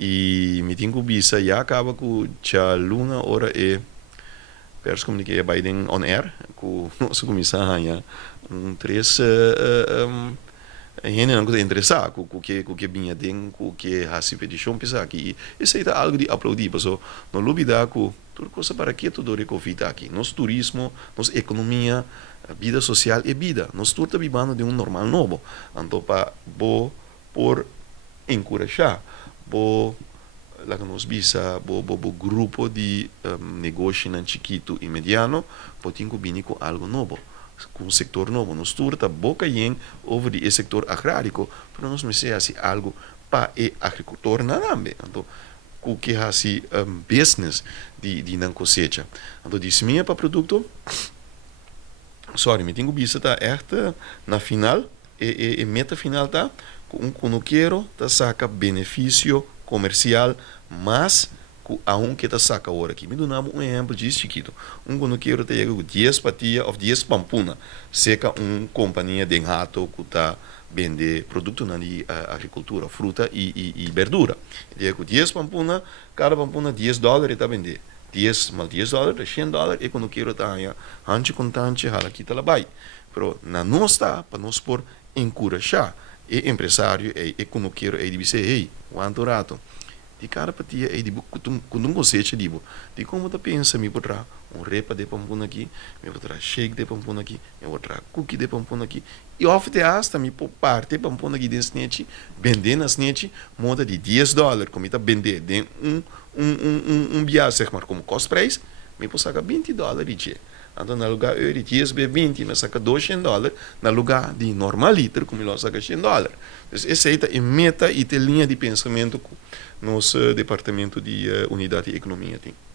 E me tenho visa já acaba com a luna hora é pers comuniquei a Biden on air com nosso comissário três gente não está interessado com que vinha tem com que a se petição pensar aqui isso é algo de aplaudir porque não lubida com tudo coisa para que tudo recovita aqui nosso turismo nossa economia a vida social é vida nós estamos vivendo de um normal novo então para por encorajar por lá que nós visa bo grupo de negócio nan chiquito e mediano pode vir com algo novo com o setor novo nós turta boca yen over o setor agrárico para nós me assim algo para o agricultor nada então o que é assim business de não cosecha então disse minha para produto sorry me tenho visa tá esta na final e meta final tá com não quero tá saca benefício comercial mas aunque está saca agora aqui me dá um exemplo de chiquito quando quero ter 10 patia ou 10 pampuna seca companhia de rato que está vender produto na agricultura fruta e verdura digo 10 pampuna cada pampuna $10 está vender 10 mais $10 $100 e quando quero tá antes contante hala aqui tá lá vai pero na nossa para nós por encorajar e empresário e quando quero e dizer ei quanto rato di cara patia e di kung cosecha dibo di como ta pensa mi potrà repa de pampuna aqui mi potrà shake de pampuna aqui mi potrà cookie de pampuna aqui e ofte hasta mi po parte pampuna aqui dentro snete vender na snete moda de $10 como tá vender de biase zeg maar como cost price mi po saca $20 de então no lugar eu de 20 me saca $200 no lugar de normal liter como eu saca $100 então essa é a meta e a linha de pensamento que nosso departamento de unidade de economia tem